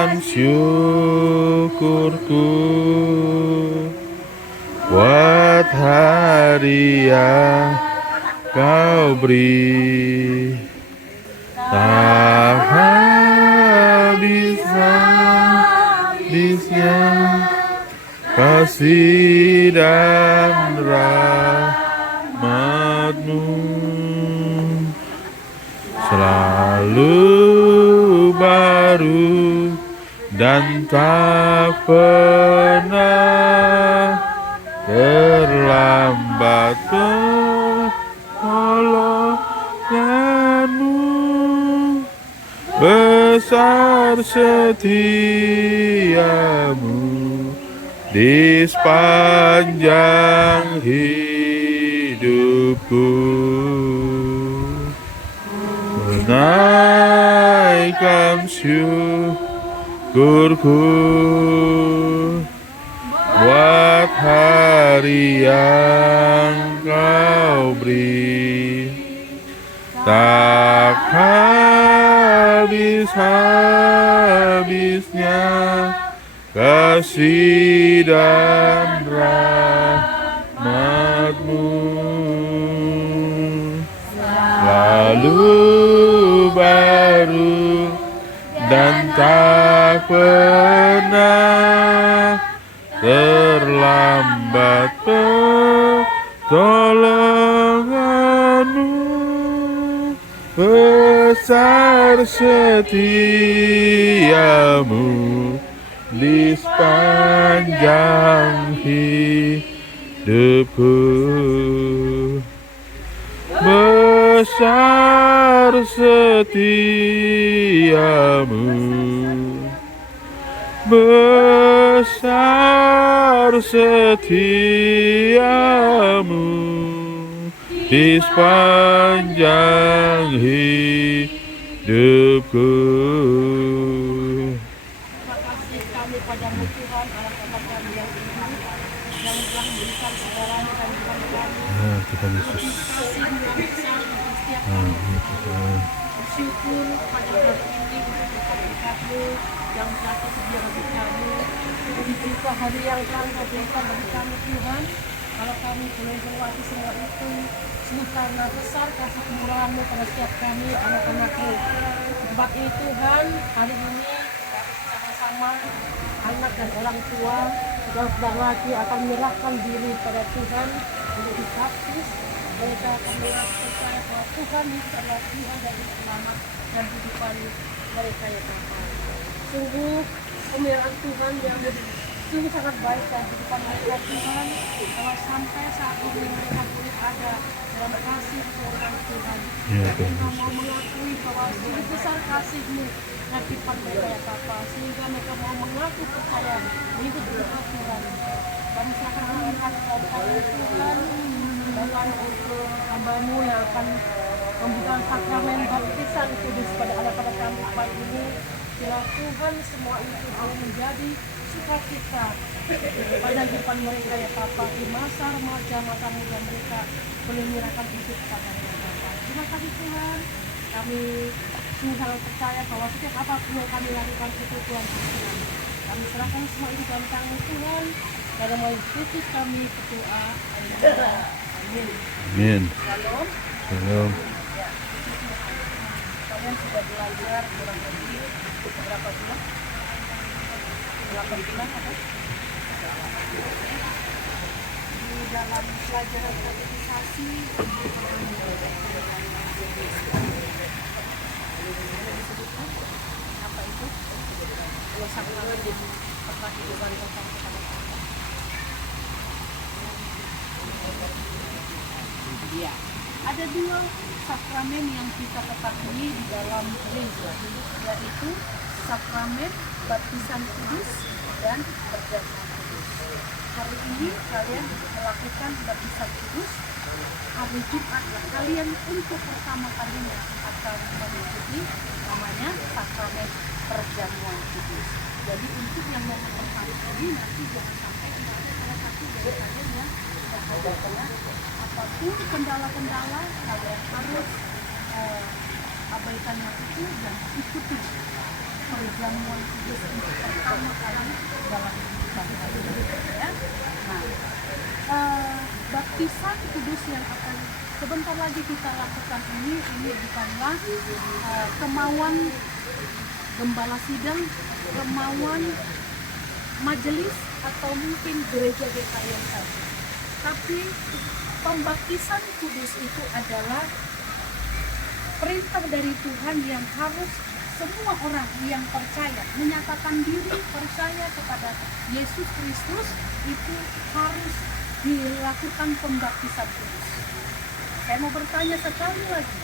menyatakan syukurku buat hari yang Kau beri. Tak habis-habisnya kasih dan rahmat-Mu, selalu baru dan tak pernah terlambat pertolongan-Mu. Besar setiamu di sepanjang hidupku. Menaikkan syukurku buat hari yang Kau beri. Tak habis-habisnya kasih dan rahmat-Mu, selalu baru dan tak pernah terlambat pertolongan-Mu. Besar setiamu di sepanjang hidupku. Besar setiamu, besar setiamu di sepanjang hidupku. Terima kasih kami padamu Tuhan, Allah Bapa kami yang hidup, yang telah memberikan segalanya dan Tuhan kami. Tuhan Yesus. Kasih yang besar untuk setiap kami. Bersyukur pada hari ini untuk berkat-Mu yang telah tersedia bagi kami. Ini juga hari yang telah Kau berikan bagi kami Tuhan. Kalau kami boleh melewati semua itu, sungguh karena besar kasih kemurahan-Mu pada setiap kami, anak-anak-Mu. Sebab itu Tuhan, hari ini sama anak dan orang tua yang sedang lagi akan menyerahkan diri pada Tuhan untuk dibaptis. Mereka akan percaya bahwa Tuhan itu adalah Tuhan dan Selamat dan kehidupan mereka ya Bapa. Sungguh pemeliharaan Tuhan yang sungguh sangat baik dalam kehidupan mereka Tuhan, bahwa sampai saat ini mereka boleh ada dalam kasih seorang Tuhan. Mereka mau mengakui bahwa sungguh besar kasih-Mu yang kehidupan mereka ya Bapa, sehingga mereka mau mengaku percaya mengikut Tuhan. Kami serahkan melihat kepada Tuhan, bahkan untuk hamba-Mu yang akan memberikan sakramen baptisan kudus pada anak-anak kami pagi ini. Bila Tuhan semua itu boleh menjadi sukacita pada kehidupan mereka ya Bapa, di masa remaja, masa muda mereka boleh menyerahkan hidup kepada-Mu ya Bapa. Terima kasih Tuhan, kami sungguh sangat percaya bahwa setiap apapun yang kami lakukan itu Tuhan berkenan. Kami serahkan semua itu dalam tangan Tuhan. Dalam nama Yesus kami berdoa. Amin. Amin. Shalom. Shalom. Ya. Kalian sudah belajar kurang lebih berapa bulan? 8 bulan apa? Di dalam pelajaran katekisasi apa itu? Dua sakramen pernah Tuhan tentang kepada kita. Ya, ada dua sakramen yang kita ketahui di dalam gereja, yaitu sakramen baptisan kudus dan perjamuan kudus. Hari ini kalian melakukan baptisan kudus. Hari Jumat kalian untuk pertama kalinya akan mengikuti namanya sakramen perjamuan kudus. Jadi untuk yang mau pertama kali nanti jangan sampai tidak ada salah satu dari kalian yang tidak ada, karena apapun kendala-kendala kalian harus abaikan itu dan ikuti perjamuan kudus untuk pertama kali dalam kehidupan kita, ya. Nah, baptisan kudus yang akan sebentar lagi kita lakukan ini bukanlah kemauan gembala sidang, kemauan majelis atau mungkin gereja GKI saja. Tapi pembaptisan kudus itu adalah perintah dari Tuhan yang harus semua orang yang percaya, menyatakan diri percaya kepada Yesus Kristus, itu harus dilakukan pembaptisan kudus. Saya mau bertanya sekali lagi,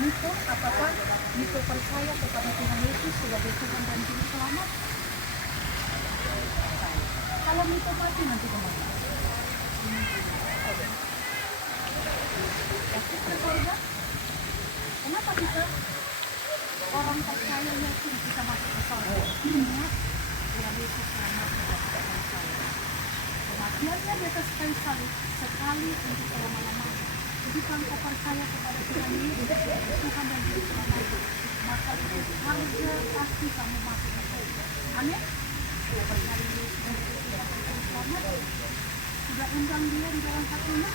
Niko, apakah Niko percaya kepada Tuhan Yesus sebagai Tuhan dan Juru Selamat? Kalau Niko mati nanti kemana? Yakin ke surga? Kenapa kita orang percaya yakin kita masuk ke surga? Ingat, Tuhan Yesus selamat kepada saya. Kematiannya di atas kayu salib sekali untuk selama-lamanya. Jadi kalau kau percaya kepada Tuhan Yesus, Tuhan dan Juru Selamat, maka itu harga pasti kamu masuk ke surga. Amin. Kau percaya Yesus sebagai Tuhan dan Juru Selamat, sudah undang dia di dalam hatimu.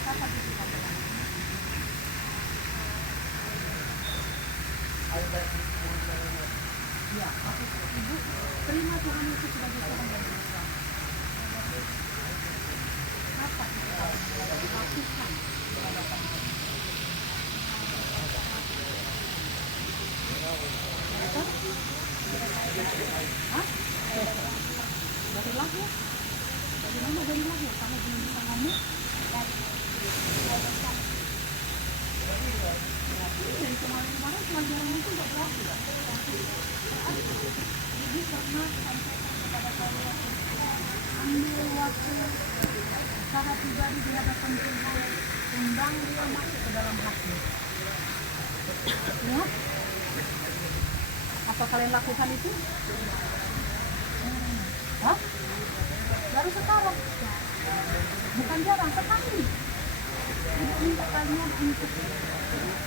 Apa itu kamu? Ya, Ibu terima Tuhan Yesus sebagai Tuhan dan Juru Selamat. Apa itu kamu lakukan di hadapan Tuhan? Hah? Dari lahir? Bagaimana dari lahir? Kamu belum bisa ngomong? Dari kemarin-kemarin pelajaran itu nggak berarti ya? Jadi karena sampaikan kepada kalian, ambil waktu secara pribadi di hadapan Tuhan, undang dia masuk ke dalam hati. Ya? Apa kalian lakukan itu? Hah? Baru sekarang? Bukan jarang, sekali. Ibu minta kalian untuk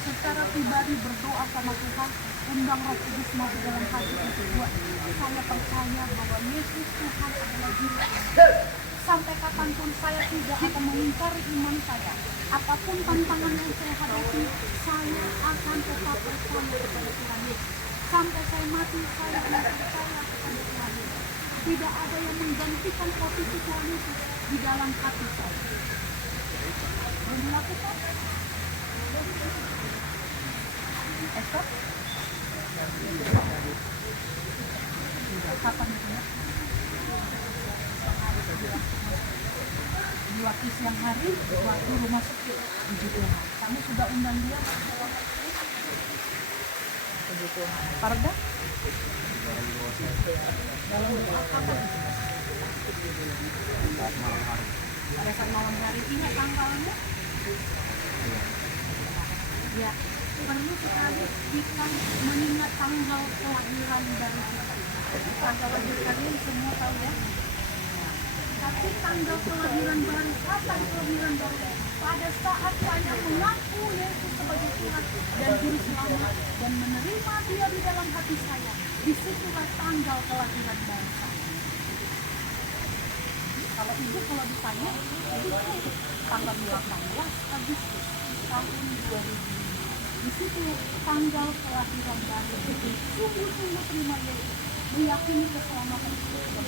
secara pribadi berdoa sama Tuhan, undang Roh Kudus masuk dalam hati untuk buat saya percaya bahwa Yesus Tuhan adalah Juru Selamat. Sampai kapanpun saya tidak akan mengingkari iman saya. Apapun tantangan yang saya hadapi, saya akan tetap percaya kepada Tuhan Yesus. Sampai saya mati, saya akan percaya kepada Tuhan Yesus. Tidak ada yang menggantikan posisi Tuhan Yesus di dalam hati saya. Belum dilakukan? Esok? Kapan itu ya? Di waktu siang hari, waktu rumah sakit, puji Tuhan. Kamu sudah undang dia? Puji Tuhan. Parda? Dalam doa kapan itu? Pada saat malam hari, ingat tanggalnya? Ya, perlu sekali kita mengingat tanggal kelahiran dari kita. Tanggal lahir kalian semua tahu ya. Tapi tanggal kelahiran baru, kapan kelahiran baru? Pada saat saya mengaku Yesus sebagai Tuhan dan Juru Selamat dan menerima Dia di dalam hati saya, disitulah tanggal kelahiran baru saya. Kalau ibu ditanya, itu tanggal 18 Agustus tahun 2000. Di situ tanggal kelahiran baru. Sungguh-sungguh terima Yesus, meyakini keselamatan dan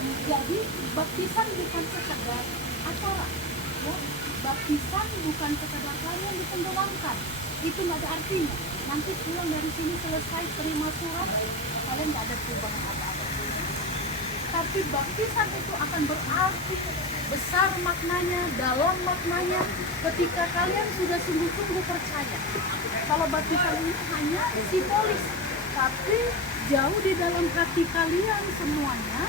jadi baptisan bukan sekedar acara, ya. Baptisan bukan sekedar kalian ditenggelamkan. Itu nggak ada artinya. Nanti pulang dari sini selesai terima surat, kalian nggak ada perubahan apa-apa. Tapi baptisan itu akan berarti besar maknanya, dalam maknanya, ketika kalian sudah sungguh-sungguh percaya. Kalau baptisan ini hanya simbolis, tapi jauh di dalam hati kalian semuanya.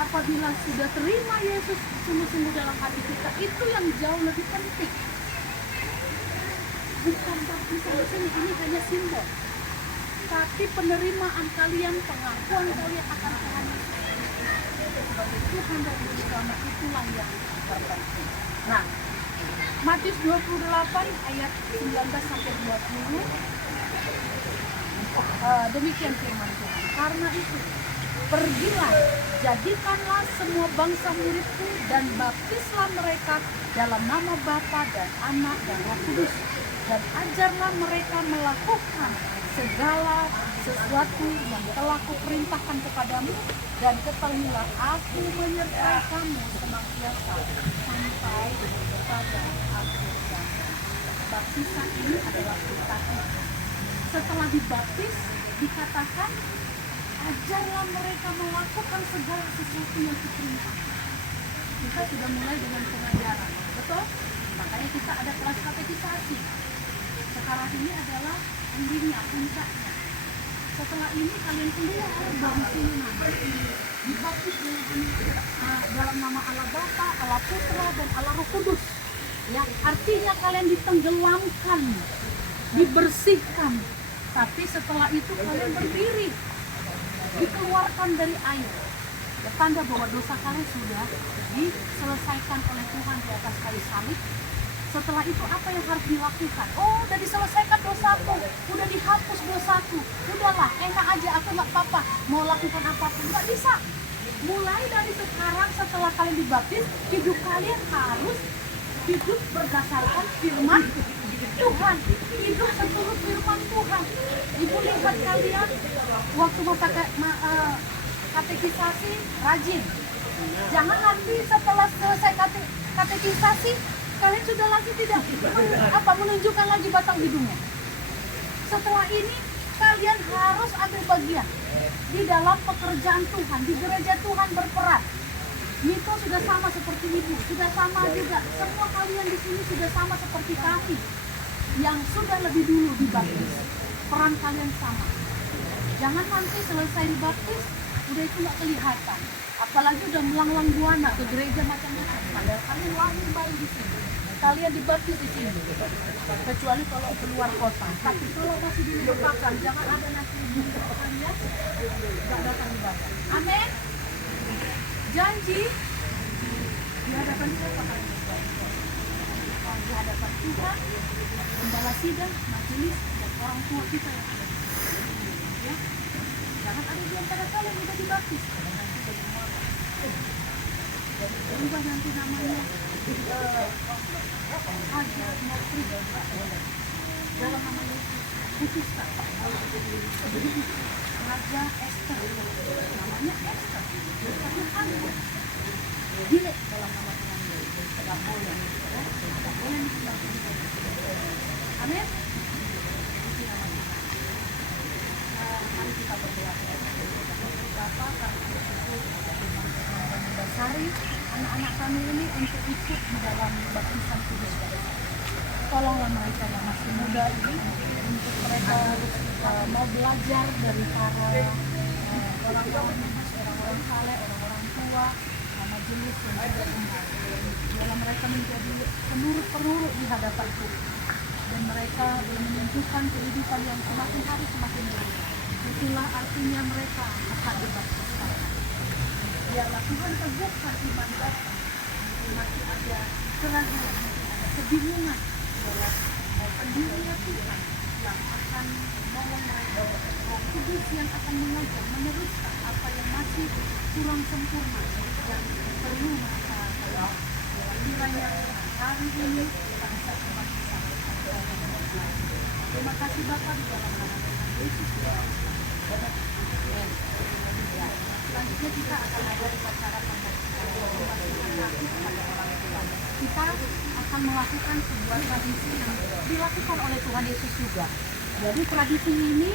Apabila sudah terima Yesus sungguh-sungguh dalam hati kita, itu yang jauh lebih penting. Bukan baptisan di sini, ini hanya simbol. Tapi penerimaan kalian, pengakuan kalian akan Tuhan Yesus sebagai Tuhan dan Juru Selamat, itulah yang terpenting. Nah, Matius 28 ayat 19 sampai 20. Demikian firman Tuhan. Karena itu, pergilah, jadikanlah semua bangsa muridku dan baptislah mereka dalam nama Bapa dan Anak dan Roh Kudus, dan ajarlah mereka melakukan segala sesuatu yang telah kuperintahkan kepadamu, dan ketahuilah aku menyertai kamu senantiasa sampai pada akhir zaman. Baptisan ini adalah perintah. Setelah dibaptis dikatakan, ajarlah mereka melakukan segala sesuatu yang kuperintahkan. Kita sudah mulai dengan pengajaran, betul? Makanya kita ada kelas katekisasi. Sekarang ini adalah endingnya, puncaknya. Setelah ini kalian keluar dari sini nanti dibaptis dalam nama Allah Bapa, Allah Putra, dan Allah Roh Kudus. Ya, artinya kalian ditenggelamkan, dibersihkan. Tapi setelah itu kalian berdiri, dikeluarkan dari air. Ya, tanda bahwa dosa kalian sudah diselesaikan oleh Tuhan di atas kayu salib. Setelah itu apa yang harus dilakukan? Oh, udah diselesaikan dosaku, udah dihapus dosaku. Udahlah, enak aja, aku nggak apa-apa. Mau lakukan apapun, nggak bisa. Mulai dari sekarang setelah kalian dibaptis, hidup kalian harus hidup berdasarkan firman Tuhan. Hidup seturut firman Tuhan. Ibu lihat kalian waktu mau katekisasi rajin. Jangan nanti setelah selesai katekisasi kalian sudah lagi tidak menunjukkan lagi batang hidungnya. Setelah ini kalian harus ambil bagian di dalam pekerjaan Tuhan, di gereja Tuhan berperan. Nito sudah sama seperti ibu, sudah sama juga. Semua kalian di sini sudah sama seperti kami yang sudah lebih dulu dibaptis. Peran kalian sama. Jangan nanti selesai dibaptis udah itu nggak kelihatan. Apalagi udah melanglang buana ke gereja macam-macam. Padahal kalian lahir bayi di sini. Kalian dibaptis di sini. Kecuali kalau keluar kota. Tapi kalau masih di Lukakan, jangan ada nanti kalian nggak datang ibadah. Amin. Janji di hadapan siapa kalian ibadah? Di hadapan Tuhan, gembala sidang, majelis, dan orang tua kita yang ada. Ya. Jangan ada di antara kalian yang sudah dibaptis. Berubah nanti namanya Haji Mokri dalam nama Yesus putuskan Raja Esther, namanya Esther, bukan Anda. Gile dalam nama Tuhan Yesus, tidak boleh ditinggalkan. Amin. Puji nama Tuhan. Mari kita berdoa. Bapa, kami bersyukur mendasari anak-anak kami ini untuk ikut di dalam baptisan kudus. Tolonglah mereka yang masih muda ini untuk mereka mau belajar dari para orang-orang saleh, orang-orang tua, majelis dan juga umat. Biarlah mereka menjadi penurut-penurut di hadapan Tuhan, dan mereka menunjukkan kehidupan yang semakin hari semakin baik. Itulah artinya mereka akan dibaptiskan. Biarlah Tuhan teguhkan iman mereka. Masih ada keraguan, ada kebingungan dalam pendirinya Tuhan yang akan menolong mereka. Roh Kudus yang akan mengajar, meneruskan apa yang masih kurang sempurna dan perlu mereka dalam kiranya hari ini bangsa umat bisa. Terima kasih Bapak di dalam nama Tuhan Yesus. Selanjutnya kita akan ada upacara pembaptisan kepada orang tua. Kita akan melakukan sebuah tradisi yang dilakukan oleh Tuhan Yesus juga. Jadi tradisi ini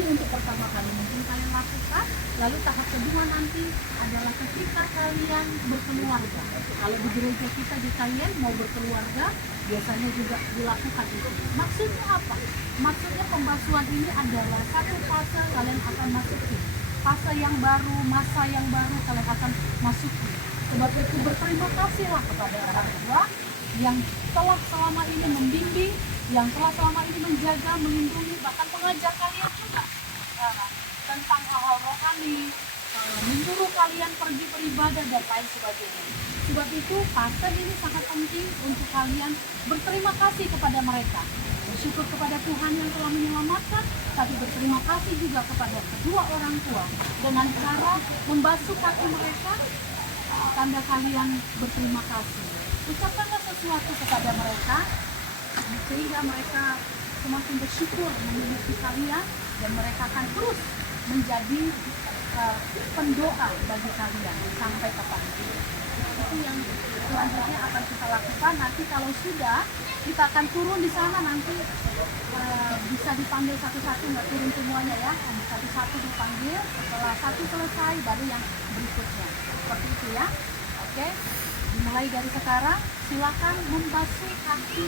untuk pertama kali mungkin kalian lakukan. Lalu tahap kedua nanti adalah ketika kalian berkeluarga. Kalau di gereja kita di kalian mau berkeluarga, biasanya juga dilakukan itu. Maksudnya apa? Maksudnya pembasuhan ini adalah satu fase kalian akan masuki. Fase yang baru, masa yang baru kalian akan masuki. Sebab itu berterima kasihlah kepada orang tua yang telah selama ini membimbing, yang telah selama ini menjaga, melindungi, bahkan mengajar kalian juga tentang hal-hal rohani, menyuruh kalian pergi beribadah dan lain sebagainya. Sebab itu fase ini sangat penting untuk kalian berterima kasih kepada mereka. Bersyukur kepada Tuhan yang telah menyelamatkan, tapi berterima kasih juga kepada kedua orang tua dengan cara membasuh kaki mereka, tanda kalian berterima kasih. Ucapkanlah sesuatu kepada mereka sehingga mereka semakin bersyukur memiliki kalian, dan mereka akan terus menjadi pendoa bagi kalian sampai kapanpun. Itu yang selanjutnya akan kita lakukan. Nanti kalau sudah, kita akan turun di sana, nanti bisa dipanggil satu-satu, nggak turun semuanya ya, satu-satu dipanggil. Setelah satu selesai, baru yang berikutnya. Seperti itu ya. Oke, dimulai dari sekarang. Silakan membasuh kaki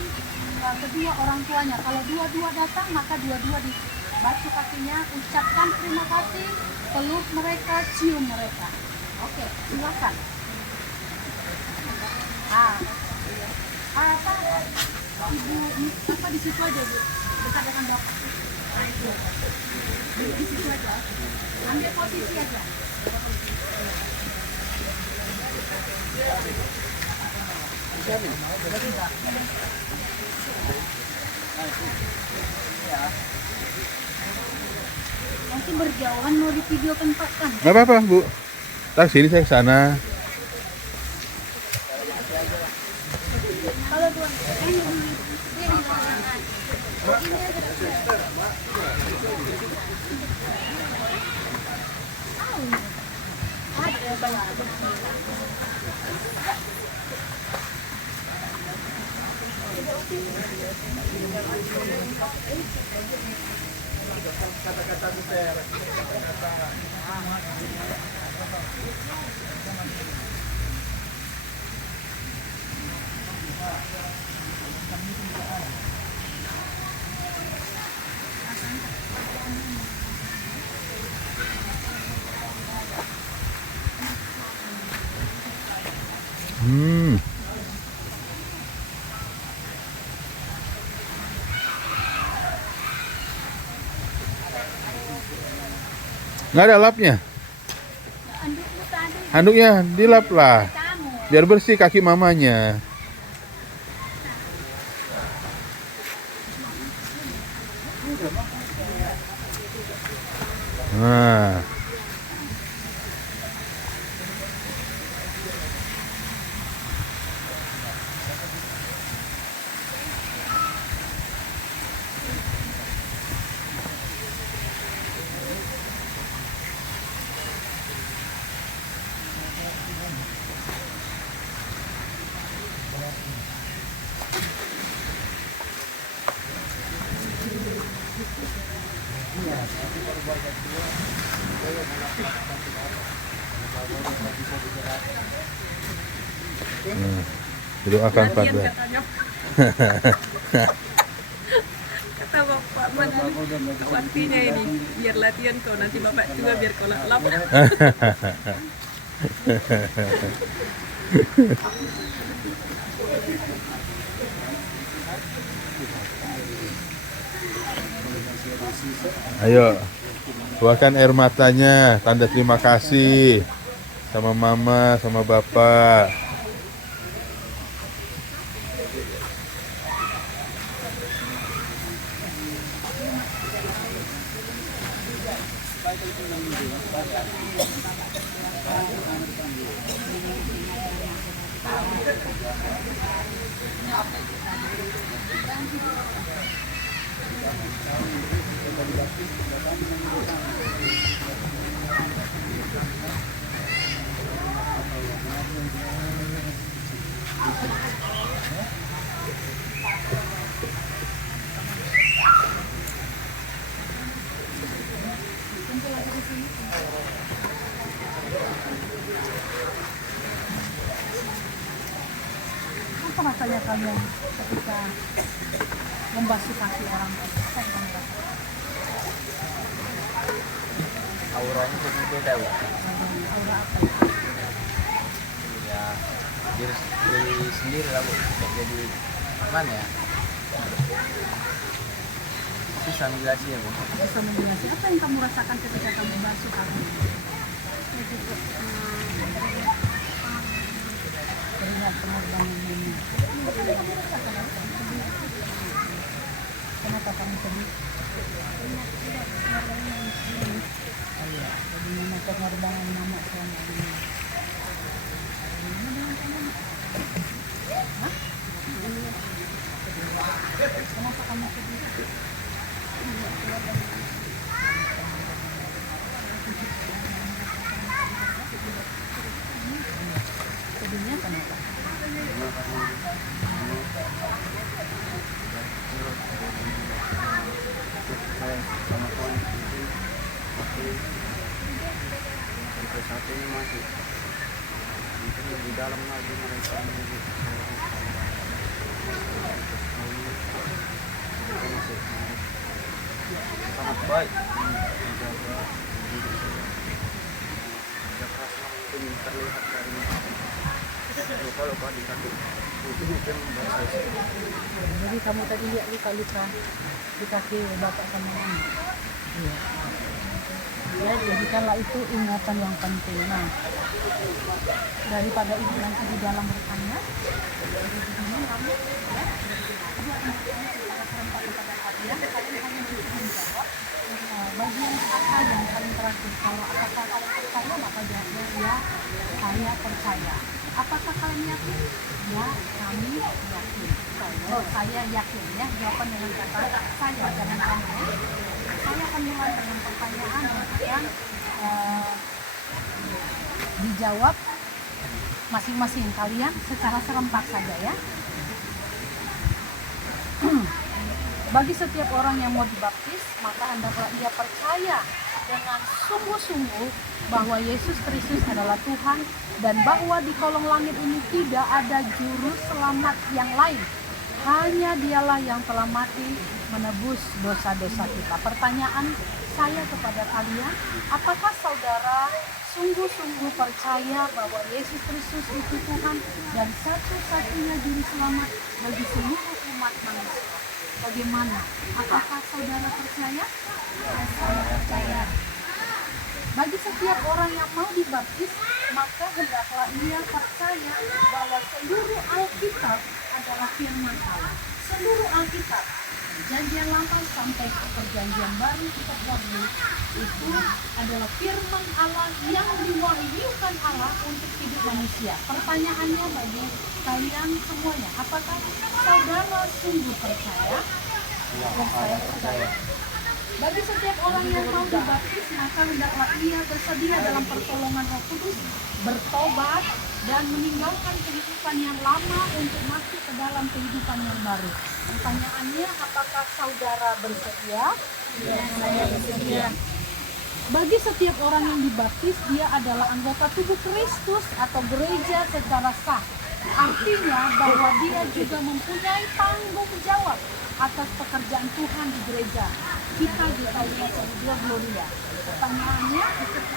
kedua orang tuanya. Kalau dua-dua datang, maka dua-dua dibasuh kakinya. Ucapkan terima kasih, peluk mereka, cium mereka. Oke, silakan. Apa ibu apa di situ aja, Bu, dekat dengan dokter. Nah, itu di situ aja, ambil posisi aja. Nanti berjauhan mau di video tempatkan. Nggak apa-apa, Bu. Ntar sini saya ke sana. Kalau dua Nggak ada lapnya. andukmu tadi Handuknya dilap lah, kamu. biar bersih kaki mamanya. Nah, didoakan Pak. Latihan katanya. Kata bapak mana waktunya ini biar latihan kau, nanti bapak juga biar kau lap. Ayo, keluarkan air matanya, tanda terima kasih sama mama, sama bapak. Apa rasanya kalian ketika membasuh kaki orang tua? Apa yang kamu rasakan? Auranya jadi beda, Bu. Aura apa? Ya diri sendiri lah, Bu. Kayak jadi mana ya, susah menjelasnya, Bu. Bisa menjelaskan apa yang kamu rasakan ketika kamu membasuh kaki? Teringat pengorbanannya. Apa yang kamu rasakan? pengorbanan mama selama ini. Hah? Kenapa kamu sedih? Sedihnya kenapa? Sama kawan sampai saat ini masih mungkin di dalam lagi mereka masih sangat baik menjaga diri saya. Kerja keras mungkin terlihat dari luka-luka di kaki mungkin membuat saya. Jadi kamu tadi lihat luka-luka di kaki bapak sama mama. Iya. Ya, jadikanlah itu ingatan yang penting. Nah, daripada ibu nanti di dalam bertanya, jadi kamu ya, bagian kata yang paling terakhir, kalau apakah kalian percaya, maka jawabnya ya, saya percaya. Apakah kalian yakin? Ya, kami yakin. Oh, saya yakin ya. Jawaban dengan kata saya, jangan kamu ya. Saya akan mulai dengan pertanyaan yang akan dijawab masing-masing kalian secara serempak saja ya. Bagi setiap orang yang mau dibaptis, maka hendaklah ia percaya dengan sungguh-sungguh bahwa Yesus Kristus adalah Tuhan dan bahwa di kolong langit ini tidak ada juru selamat yang lain. Hanya Dialah yang telah mati menebus dosa-dosa kita. Pertanyaan saya kepada kalian, apakah saudara sungguh-sungguh percaya bahwa Yesus Kristus itu Tuhan dan satu-satunya juru selamat bagi seluruh umat manusia? Bagaimana? Apakah saudara percaya? Saya percaya. Bagi setiap orang yang mau dibaptis, maka hendaklah ia percaya bahwa seluruh Alkitab adalah firman Allah. Seluruh Alkitab, Perjanjian Lama sampai ke Perjanjian Baru, kitab Wahyu, itu adalah firman Allah yang diwahyukan Allah untuk hidup manusia. Pertanyaannya bagi kalian semuanya, apakah saudara sungguh percaya? Dan saya percaya. Bagi setiap orang yang mau dibaptis, maka hendaklah ia bersedia dalam pertolongan Roh Kudus, bertobat dan meninggalkan kehidupan yang lama untuk masuk ke dalam kehidupan yang baru. Pertanyaannya, apakah saudara bersedia? Ya, saya bersedia. Bagi setiap orang yang dibaptis, dia adalah anggota tubuh Kristus atau gereja secara sah. Artinya bahwa dia juga mempunyai tanggung jawab atas pekerjaan Tuhan di gereja kita di Talia Celebria Gloria. Pertanyaannya,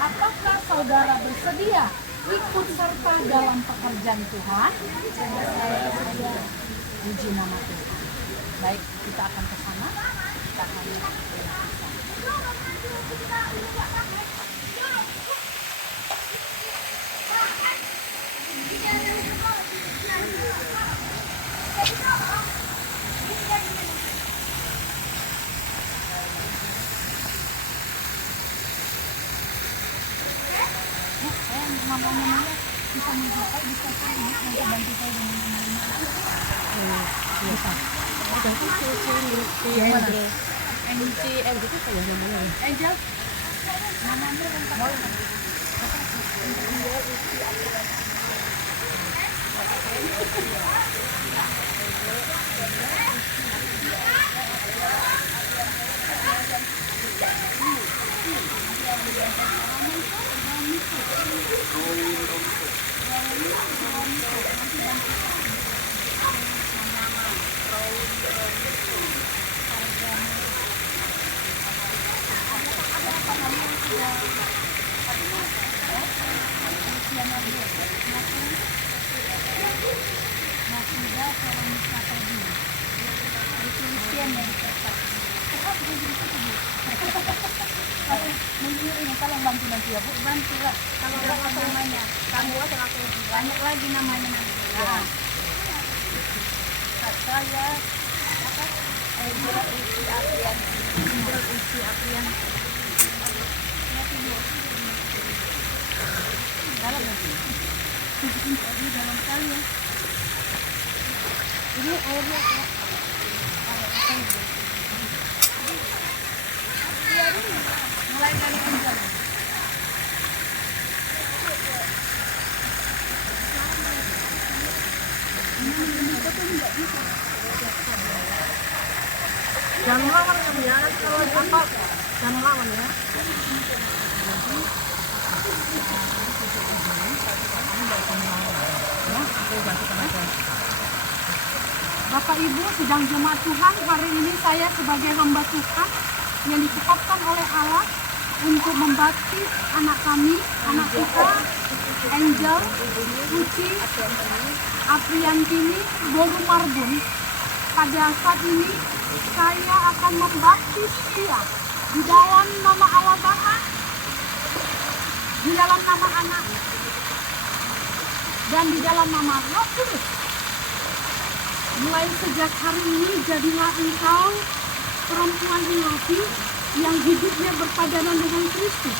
apakah saudara bersedia ikut serta dalam pekerjaan Tuhan? Saya bersedia. Puji nama Tuhan. Baik, kita akan ke sana. Kita akan mamanya bisa mencapai, bisa saya nanti bantu saya dengan namanya bisa. Yang mana? NCM itu apa ya namanya? Angel. Namanya lengkap. Tolong bantu nanti ya Bu, bantu lah. Kalau berapa namanya? Kamu aja aku banyak lagi namanya nanti. Ya. Saya apa? Isi Aprian. dalam nanti. Ini dalam kali ya. Ini airnya mulai dari pinggir. Jangan lawan kamu ya, kalau apa jangan lawan ya. Bapak Ibu, sidang jemaat Tuhan, hari ini saya sebagai hamba Tuhan yang ditetapkan oleh Allah untuk membaptis anak kami, anak kita, Angel, Uci, Apriantini, Boru Marbun. Pada saat ini saya akan membaptis dia di dalam nama Allah Bapa, di dalam nama Anak, dan di dalam nama Roh Kudus. Mulai sejak hari ini jadilah engkau perempuan ilahi yang hidupnya berpadanan dengan Kristus,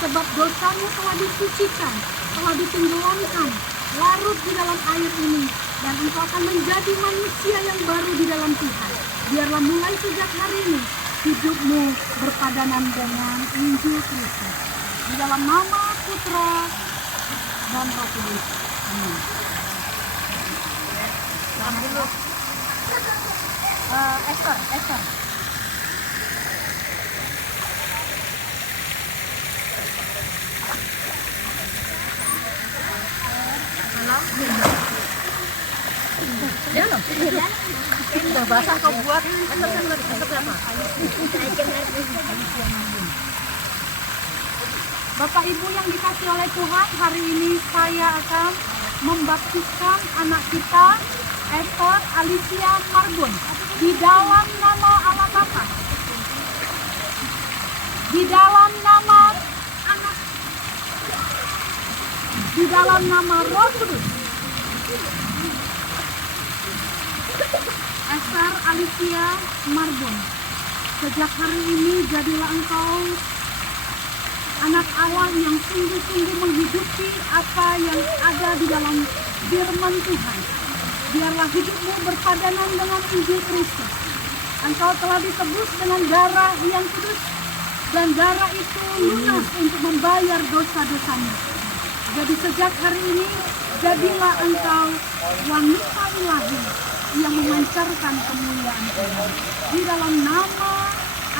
sebab dosamu telah disucikan, telah ditenggelamkan, larut di dalam air ini, dan engkau akan menjadi manusia yang baru di dalam Tuhan. Biarlah mulai sejak hari ini hidupmu berpadanan dengan Injil Kristus. Di dalam nama Putra dan Roh Kudus. Amin. Esther. Udah basah kau buat. Esther apa? Bapak Ibu yang dikasihi oleh Tuhan, hari ini saya akan membaptiskan anak kita, Esther Alicia Marbun, di dalam nama Allah Bapa, di dalam nama Anak, di dalam nama Roh Kudus. Esther Alicia Marbun, sejak hari ini jadilah engkau anak Allah yang sungguh-sungguh menghidupi apa yang ada di dalam firman Tuhan. Biarlah hidupmu berpadanan dengan Injil Kristus. Engkau telah ditebus dengan darah yang kudus, dan darah itu lunas untuk membayar dosa-dosamu. Jadi sejak hari ini, jadilah engkau wanita ilahi yang memancarkan kemuliaan Tuhan. Di dalam nama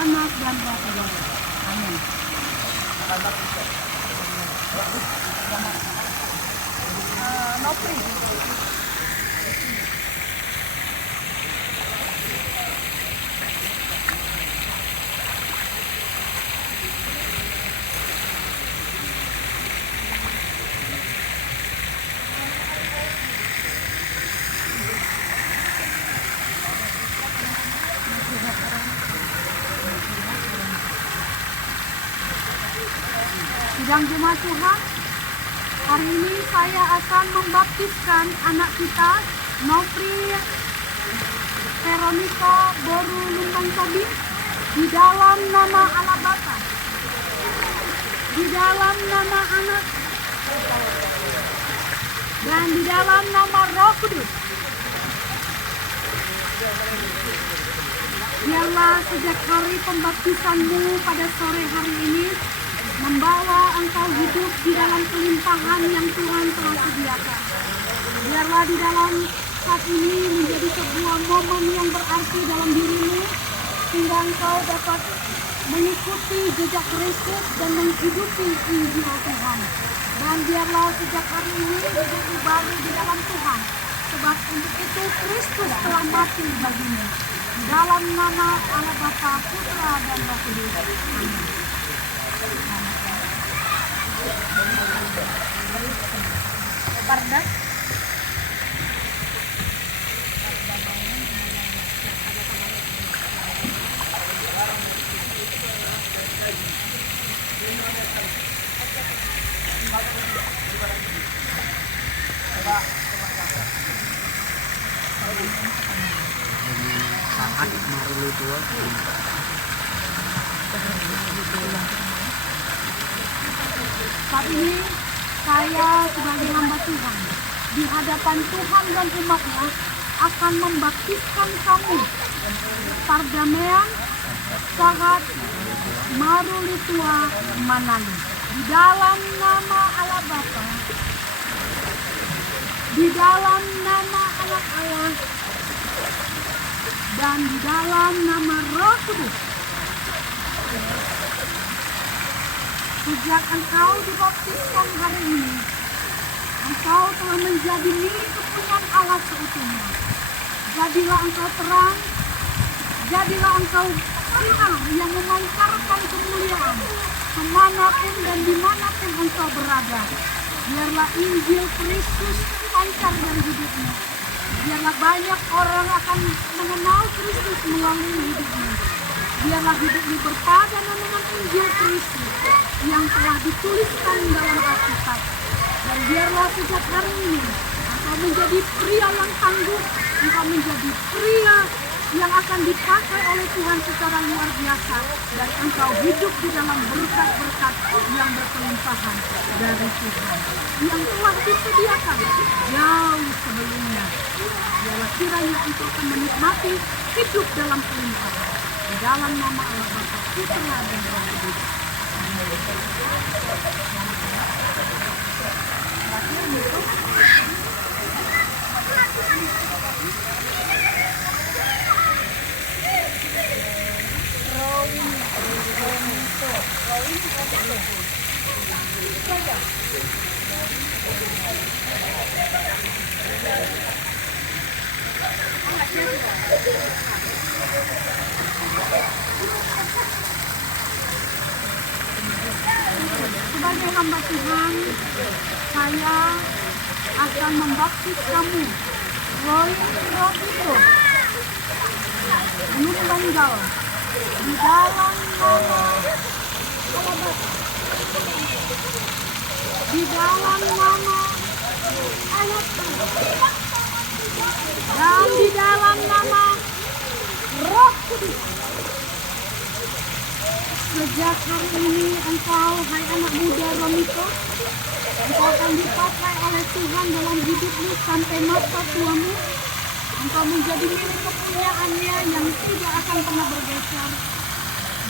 Anak dan Roh Kudus. Amin. Nopri. Sidang jemaat Tuhan, hari ini saya akan membaptiskan anak kita, Nopri Veronica Boru Lumbang Tobi, di dalam nama Allah Bapa, di dalam nama Anak, dan di dalam nama Roh Kudus. Biarlah sejak hari pembaptisanmu pada sore hari ini membawa engkau hidup di dalam kelimpahan yang Tuhan telah sediakan. Biarlah di dalam saat ini menjadi sebuah momen yang berarti dalam dirimu, sehingga engkau dapat mengikuti jejak Kristus dan menghidupi Injil Tuhan. Dan biarlah sejak hari ini hidupmu baru di dalam Tuhan, sebab untuk itu Kristus telah mati bagimu. Dalam nama Allah Bapa, Putra dan Roh Kudus. Amin. Parda. Saat marilu tua. Saat ini saya sebagai hamba Tuhan di hadapan Tuhan dan umatnya akan membaptiskan kamu pardamaian sahat marulitua manali di dalam nama Allah Bapa, di dalam nama Anak Allah, dan di dalam nama Roh Kudus. Sejak engkau dibaptiskan hari ini, engkau telah menjadi milik kepunyaan Allah seutuhnya. Jadilah engkau terang, jadilah engkau sinar yang memancarkan kemuliaan kemanapun dan dimanapun engkau berada. Biarlah Injil Kristus pancar dari hidupmu. Biarlah banyak orang akan mengenal Kristus melalui hidupmu. Biarlah hidupmu berpadanan dengan Injil Kristus yang telah dituliskan dalam Alkitab. Dan biarlah sejak hari ini engkau menjadi pria yang tangguh, engkau menjadi pria yang akan dipakai oleh Tuhan secara luar biasa, dan engkau hidup di dalam berkat-berkat yang berkelimpahan dari Tuhan yang telah disediakan jauh sebelumnya. Biarlah kiranya engkau akan menikmati hidup dalam kelimpahan di dalam nama Allah Bapa, Putra dan Roh Kudus. Sebagai hamba Tuhan, saya akan membaptis kamu Roh itu menurut Banggal di dalam nama Allah, di dalam nama Anak dan di dalam nama Roh Kudus. Sejak hari ini engkau, hai anak muda Romiko, engkau akan dipakai oleh Tuhan dalam hidupmu sampai masa tuamu. Engkau menjadi milik kepunyaannya yang tidak akan pernah bergeser.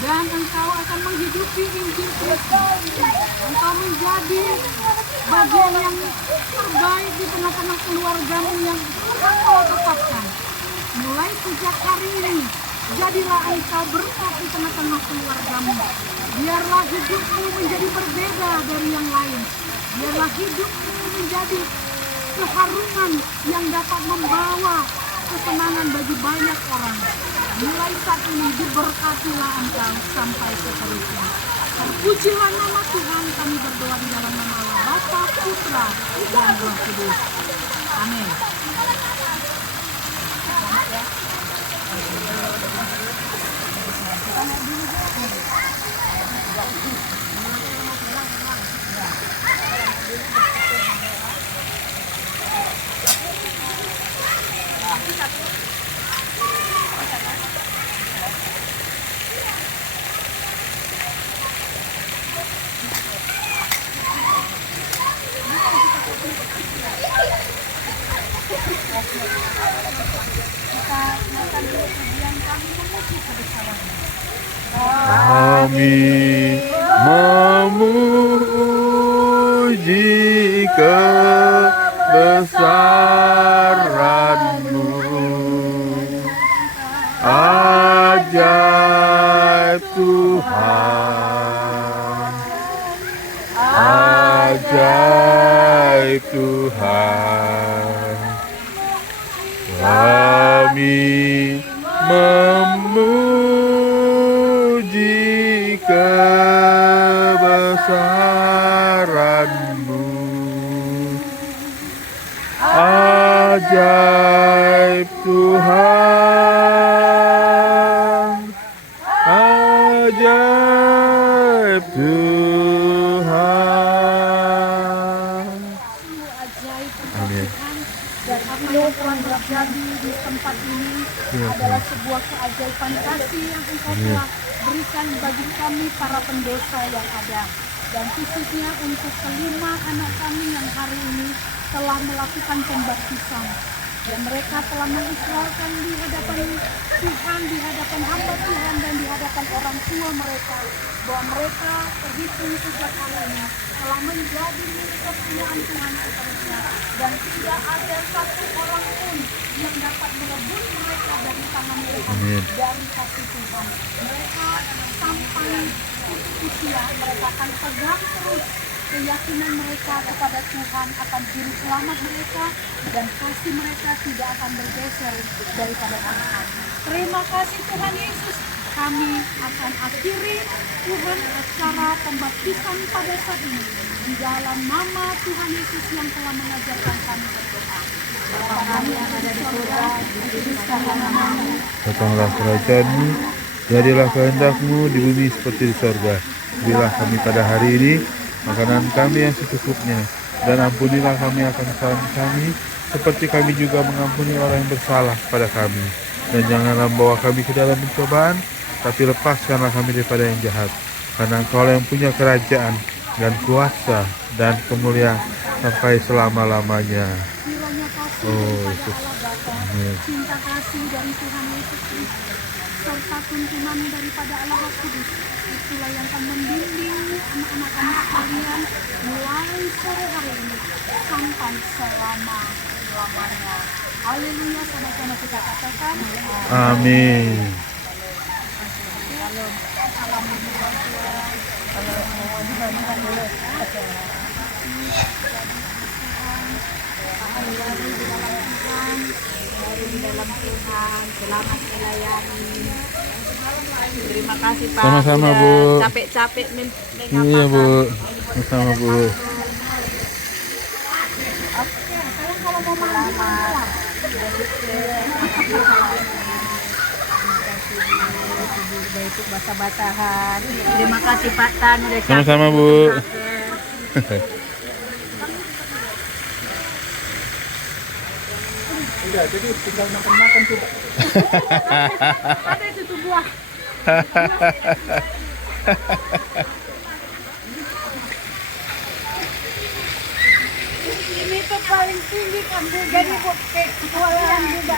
Dan engkau akan menghidupi Injil Kristus. Engkau menjadi bagian yang terbaik di tengah-tengah keluargamu yang engkau tetapkan. Mulai sejak hari ini, jadilah engkau berkat di tengah-tengah keluargamu. Biarlah hidupmu menjadi berbeda dari yang lain. Biarlah hidupmu menjadi keharungan yang dapat membawa kesenangan bagi banyak orang. Mulai saat ini diberkatilah engkau sampai seterusnya. Terpujilah nama Tuhan, kami berdoa di dalam nama Allah Bapa, Putra, dan Roh Kudus. Amin. Kami memuji kebesaran-Mu, ajaib Tuhan, ajaib Tuhan. Kami memuji kebesaran-Mu, ajaib Tuhan, ajaib Tuhan. Sungguh ajaib engkau Tuhan, dan apa yang telah terjadi di tempat ini adalah sebuah keajaiban kasih yang engkau telah berikan bagi kami para pendosa yang ada. Dan khususnya untuk kelima anak kami yang hari ini telah melakukan pembaptisan. Dan mereka telah mengikrarkan di hadapan Tuhan, di hadapan hamba Tuhan, dan di hadapan orang tua mereka, bahwa mereka terhitung sejak hari ini telah menjadi milik kepunyaan Tuhan seterusnya. Dan tidak ada satu orang pun yang dapat merebut mereka dari tangan Tuhan, Amin. dari kasih Tuhan. Mereka sampai putus usia, mereka akan pegang terus keyakinan mereka kepada Tuhan akan juru selamat mereka, dan kasih mereka tidak akan bergeser daripada Tuhan. Terima kasih Tuhan Yesus. Kami akan akhiri Tuhan acara pembaptisan pada saat ini di dalam nama Tuhan Yesus yang telah mengajarkan kami berdoa. Bapa kami yang ada di surga, dikuduskanlah namamu. Datanglah kerajaan-Mu, jadilah kehendak-Mu di bumi seperti di sorga. Berilah kami pada hari ini makanan kami yang secukupnya, dan ampunilah kami akan kesalahan kami, seperti kami juga mengampuni orang yang bersalah pada kami. Dan janganlah membawa kami ke dalam pencobaan, tapi lepaskanlah kami daripada yang jahat. Karena Engkau yang punya kerajaan, dan kuasa, dan kemuliaan sampai selama-lamanya. Kiranya kasih Oh, daripada Yesus. Allah Bapa, Amin. cinta kasih dari Tuhan Yesus Kristus, serta tuntunan daripada Allah Roh Kudus, itulah yang akan membimbing anak-anak kami sekalian mulai sore hari ini sampai selama-lamanya. Haleluya, sama-sama kita katakan. Amin. Di dalam Tuhan, selamat melayani. Terima kasih Pak. Sama-sama, Udah Bu. Capek-capek Iya, Bu. Sama, Bu. Oke, kalian kalau mau selamat. Udah itu basah-basahan. Terima kasih Pak Tan udah capek. Sama-sama, Bu. Udah, jadi tinggal makan-makan tuh. Ada itu tuh buah. Ini tuh paling tinggi kan Bu. Jadi buat ketuaan juga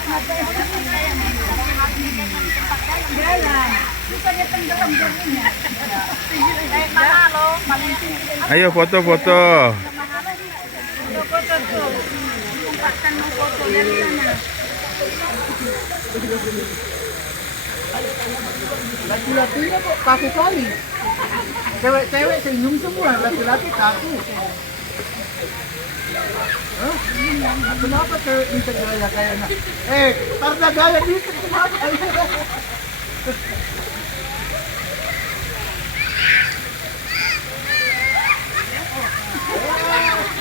jalan. Bukannya tenggelam jadinya. Kayak mana loh? Paling tinggi. Ayo foto-foto. Foto tuh. Tempatkan mau foto dari sana. Laki-lakinya kok kaku kali. Cewek-cewek senyum semua, laki-laki kaku. Hah? Kenapa cewek bisa gaya kayaknya? Karena gaya gitu kenapa?